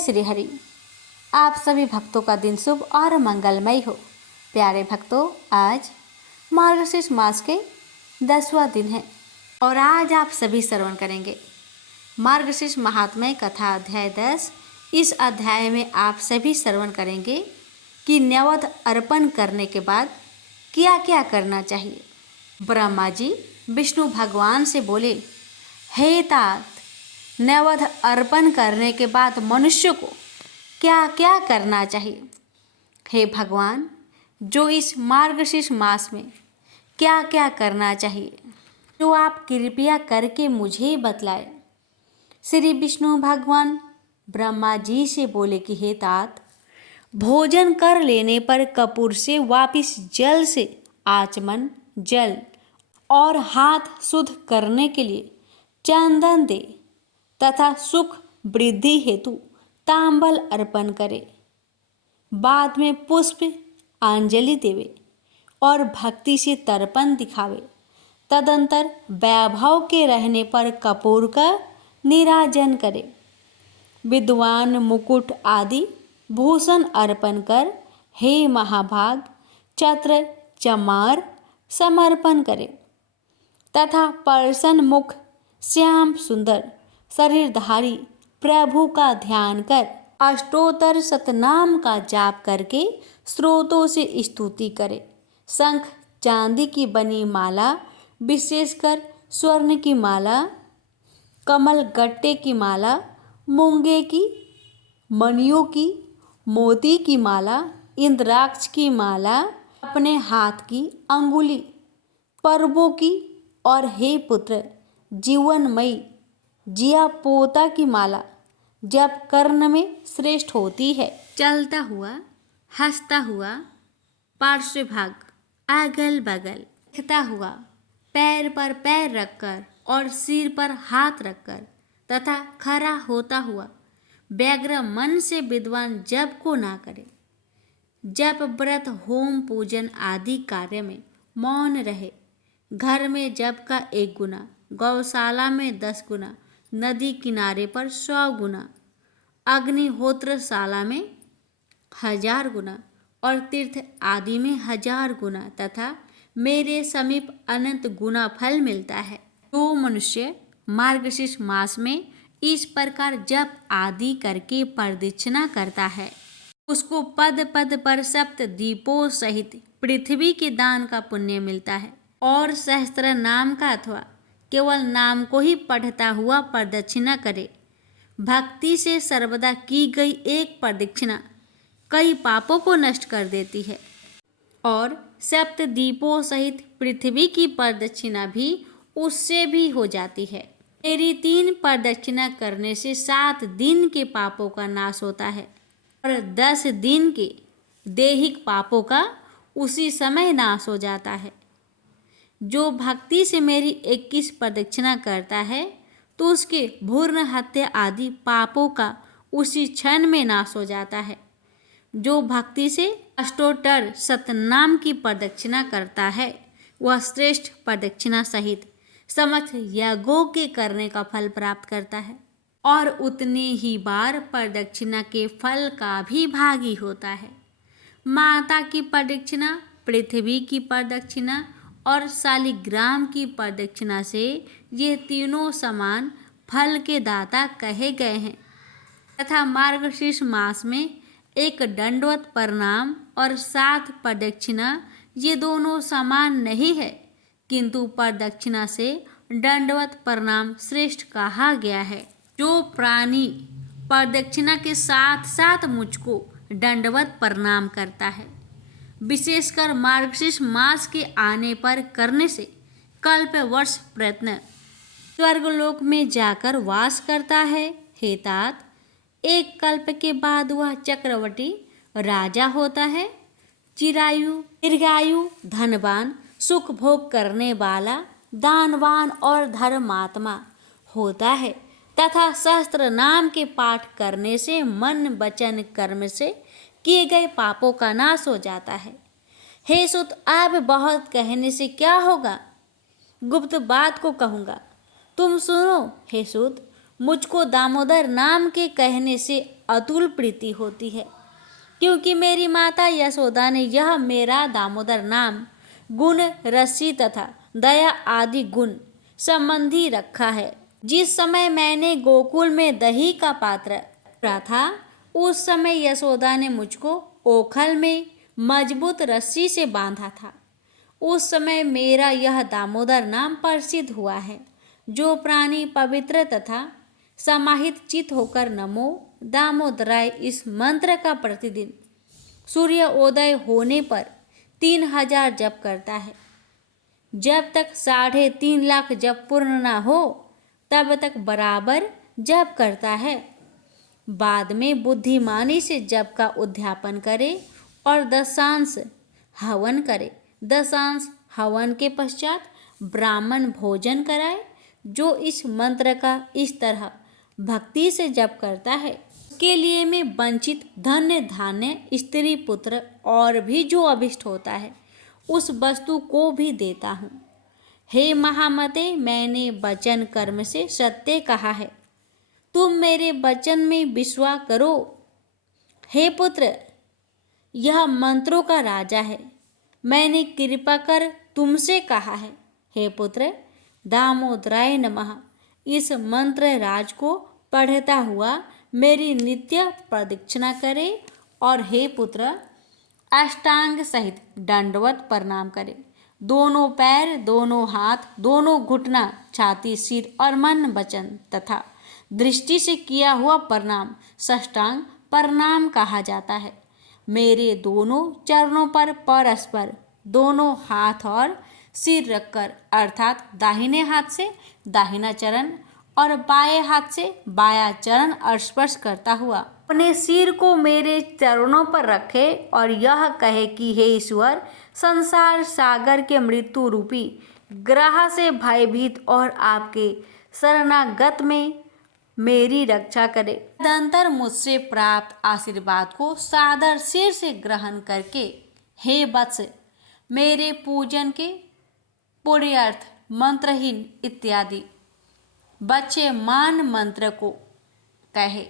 श्री हरि। आप सभी भक्तों का दिन शुभ और मंगलमय हो। प्यारे भक्तों, आज मार्गशीर्ष मास के 10वां दिन है और आज आप सभी श्रवण करेंगे मार्गशीर्ष महात्म्य कथा अध्याय 10। इस अध्याय में आप सभी श्रवण करेंगे कि नैवेद्य अर्पण करने के बाद क्या क्या करना चाहिए। ब्रह्मा जी विष्णु भगवान से बोले, हे तात, नैवेद्य अर्पण करने के बाद मनुष्य को क्या क्या करना चाहिए। हे भगवान, जो इस मार्गशीर्ष मास में क्या क्या करना चाहिए, जो आप कृपया करके मुझे बतलाए। श्री विष्णु भगवान ब्रह्मा जी से बोले कि हे तात, भोजन कर लेने पर कपूर से वापिस जल से आचमन जल और हाथ शुद्ध करने के लिए चंदन दे तथा सुख वृद्धि हेतु तांबल अर्पण करे। बाद में पुष्प अंजलि देवे और भक्ति से तर्पण दिखावे। तदंतर वैभव के रहने पर कपूर का निराजन करे। विद्वान मुकुट आदि भूषण अर्पण कर हे महाभाग छत्र चमार समर्पण करे तथा प्रसन्न मुख श्याम सुंदर शरीरधारी प्रभु का ध्यान कर अष्टोत्तर सतनाम का जाप करके स्रोतों से स्तुति करे। शंख चांदी की बनी माला, विशेषकर स्वर्ण की माला, कमल गट्टे की माला, मूंगे की, मणियों की, मोती की माला, इंद्राक्ष की माला, अपने हाथ की अंगुली पर्वों की और हे पुत्र जीवनमयी जिया पोता की माला जब कर्ण में श्रेष्ठ होती है। चलता हुआ, हंसता हुआ, पार्श्व भाग अगल बगल, दिखता हुआ, पैर पर पैर रखकर और सिर पर हाथ रखकर तथा खड़ा होता हुआ व्यग्र मन से विद्वान जप को ना करे। जप व्रत होम पूजन आदि कार्य में मौन रहे। घर में जप का 1 गुना, गौशाला में 10 गुना, नदी किनारे पर 100 गुना, अग्निहोत्रशाला में 1000 गुना और तीर्थ आदि में 1000 गुना तथा मेरे समीप अनंत गुना फल मिलता है। जो मनुष्य मार्गशीर्ष मास में इस प्रकार जप आदि करके प्रदक्षिणा करता है, उसको पद पद पर सप्त दीपों सहित पृथ्वी के दान का पुण्य मिलता है। और सहस्त्र नाम का अथवा केवल नाम को ही पढ़ता हुआ प्रदक्षिणा करे। भक्ति से सर्वदा की गई एक प्रदक्षिणा कई पापों को नष्ट कर देती है और सप्त दीपों सहित पृथ्वी की प्रदक्षिणा भी उससे भी हो जाती है। मेरी 3 प्रदक्षिणा करने से 7 दिन के पापों का नाश होता है और 10 दिन के दैहिक पापों का उसी समय नाश हो जाता है। जो भक्ति से मेरी 21 प्रदक्षिणा करता है तो उसके भ्रूण हत्या आदि पापों का उसी क्षण में नाश हो जाता है। जो भक्ति से अष्टोत्तर सतनाम की प्रदक्षिणा करता है वह श्रेष्ठ प्रदक्षिणा सहित समस्त यज्ञों के करने का फल प्राप्त करता है और उतनी ही बार प्रदक्षिणा के फल का भी भागी होता है। माता की प्रदक्षिणा, पृथ्वी की प्रदक्षिणा और शालिग्राम की प्रदक्षिणा से ये तीनों समान फल के दाता कहे गए हैं तथा मार्गशीर्ष मास में एक दंडवत प्रणाम और 7 प्रदक्षिणा ये दोनों समान नहीं है, किंतु प्रदक्षिणा से दंडवत प्रणाम श्रेष्ठ कहा गया है। जो प्राणी प्रदक्षिणा के साथ साथ मुझको दंडवत प्रणाम करता है, विशेषकर मार्गशीर्ष मास के आने पर करने से कल्प वर्ष प्रयत्न स्वर्गलोक में जाकर वास करता है। हे तात, एक कल्प के बाद वह चक्रवर्ती राजा होता है। चिरायु, दीर्घायु, धनवान, सुख भोग करने वाला, दानवान और धर्मात्मा होता है तथा सहस्त्र नाम के पाठ करने से मन वचन कर्म से किए गए पापों का नाश हो जाता है। हे सुत, अब बहुत कहने से क्या होगा, गुप्त बात को कहूँगा, तुम सुनो। हे सुत, मुझको दामोदर नाम के कहने से अतुल प्रीति होती है, क्योंकि मेरी माता यशोदा ने यह मेरा दामोदर नाम गुण, रसी तथा दया आदि गुण संबंधी रखा है। जिस समय मैंने गोकुल में दही का पात्र रखा था, उस समय यशोदा ने मुझको ओखल में मजबूत रस्सी से बांधा था। उस समय मेरा यह दामोदर नाम प्रसिद्ध हुआ है। जो प्राणी पवित्र तथा समाहित चित होकर नमो दामोदराय इस मंत्र का प्रतिदिन सूर्योदय होने पर 3000 जप करता है, जब तक 3.5 लाख जप पूर्ण न हो तब तक बराबर जप करता है। बाद में बुद्धिमानी से जप का उद्यापन करे और दशांश हवन करे। दशांश हवन के पश्चात ब्राह्मण भोजन कराए। जो इस मंत्र का इस तरह भक्ति से जप करता है, उसके लिए मैं वंचित धन्य धान्य स्त्री पुत्र और भी जो अभिष्ट होता है उस वस्तु को भी देता हूँ। हे महामते, मैंने वचन कर्म से सत्य कहा है, तुम मेरे वचन में विश्वास करो। हे पुत्र, यह मंत्रों का राजा है, मैंने कृपा कर तुमसे कहा है। हे पुत्र, दामोदराय नमः इस मंत्र राज को पढ़ता हुआ मेरी नित्य प्रदक्षिणा करे और हे पुत्र, अष्टांग सहित दंडवत प्रणाम करे। दोनों पैर, दोनों हाथ, दोनों घुटना, छाती, सिर और मन, वचन तथा दृष्टि से किया हुआ प्रणाम साष्टांग प्रणाम कहा जाता है। मेरे दोनों चरणों पर परस्पर दोनों हाथ और सिर रखकर, अर्थात दाहिने हाथ से दाहिना चरण और बाएं हाथ से बायां चरण स्पर्श करता हुआ अपने सिर को मेरे चरणों पर रखे और यह कहे कि हे ईश्वर, संसार सागर के मृत्यु रूपी ग्रह से भयभीत और आपके शरणागत में मेरी रक्षा करे। तदंतर मुझसे प्राप्त आशीर्वाद को सादर सिर से ग्रहण करके हे वत्स, मेरे पूजन के पुण्यार्थ मंत्रहीन इत्यादि बच्चे मान मंत्र को कहे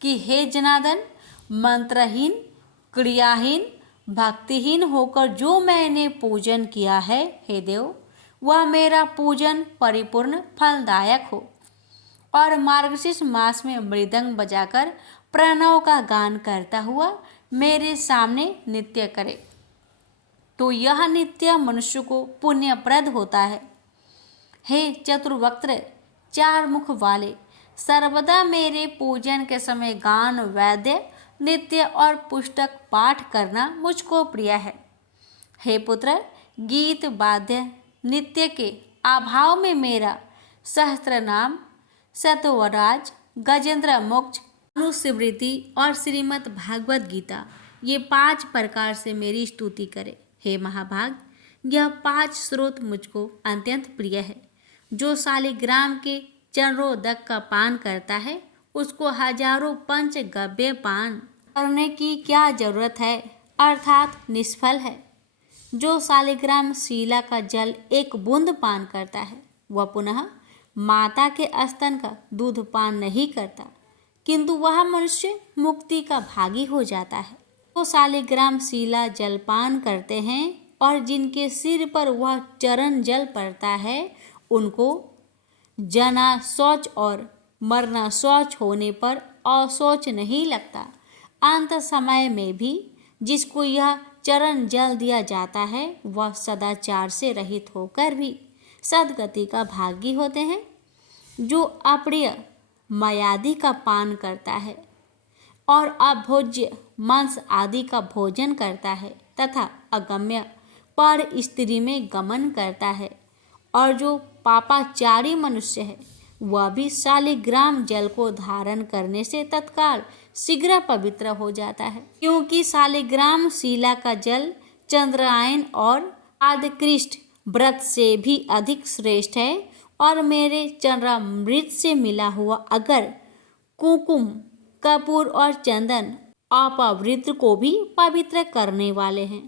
कि हे जनार्दन, मंत्रहीन, क्रियाहीन, भक्तिहीन होकर जो मैंने पूजन किया है, हे देव, वह मेरा पूजन परिपूर्ण फलदायक हो और मार्गशीर्ष मास में मृदंग बजाकर प्रणव का गान करता हुआ मेरे सामने नित्य करे, तो यह नित्य मनुष्य को पुण्यप्रद होता है। हे चतुर्वक्त्र, 4 मुख वाले, सर्वदा मेरे पूजन के समय गान, वाद्य, नित्य और पुस्तक पाठ करना मुझको प्रिय है। हे पुत्र, गीत, वाद्य, नित्य के अभाव में मेरा सहस्त्र नाम, सत्वराज, गजेंद्र मोक्ष, अनुस्मृति और श्रीमद् भागवत गीता, ये 5 प्रकार से मेरी स्तुति करे। हे महाभाग, यह 5 स्रोत मुझको अत्यंत प्रिय है। जो शालिग्राम के चंद्रोदक का पान करता है, उसको हजारों पंचगव्य पान करने की क्या जरूरत है, अर्थात निष्फल है। जो शालिग्राम शिला का जल 1 बूंद पान करता है, वह पुनः माता के स्तन का दूध पान नहीं करता, किंतु वह मनुष्य मुक्ति का भागी हो जाता है। तो शालिग्राम शिला जलपान करते हैं और जिनके सिर पर वह चरण जल पड़ता है, उनको जना शौच और मरना शौच होने पर अशौच नहीं लगता। अंत समय में भी जिसको यह चरण जल दिया जाता है, वह सदाचार से रहित होकर भी सदगति का भागी होते हैं। जो अप्रिय मयादि का पान करता है और अभोज्य मांस आदि का भोजन करता है तथा अगम्य पर स्त्री में गमन करता है, और जो पापाचारी मनुष्य है, वह भी शालिग्राम जल को धारण करने से तत्काल शीघ्र पवित्र हो जाता है, क्योंकि शालिग्राम शिला का जल चंद्रायन और आदिकृष्ट व्रत से भी अधिक श्रेष्ठ है। और मेरे चंद्रामृत से मिला हुआ अगर कुकुम, कपूर और चंदन अपवित्र को भी पवित्र करने वाले हैं।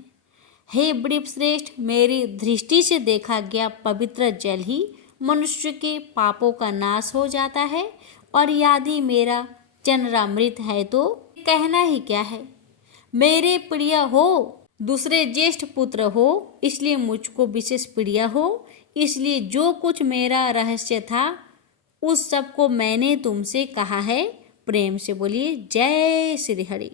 हे वृषश्रेष्ठ, मेरी दृष्टि से देखा गया पवित्र जल ही मनुष्य के पापों का नाश हो जाता है, और यदि मेरा चंद्रामृत है तो कहना ही क्या है। मेरे प्रिय हो, दूसरे ज्येष्ठ पुत्र हो, इसलिए मुझको विशेष प्रिय हो, इसलिए जो कुछ मेरा रहस्य था उस सब को मैंने तुमसे कहा है। प्रेम से बोलिए जय श्री हरि।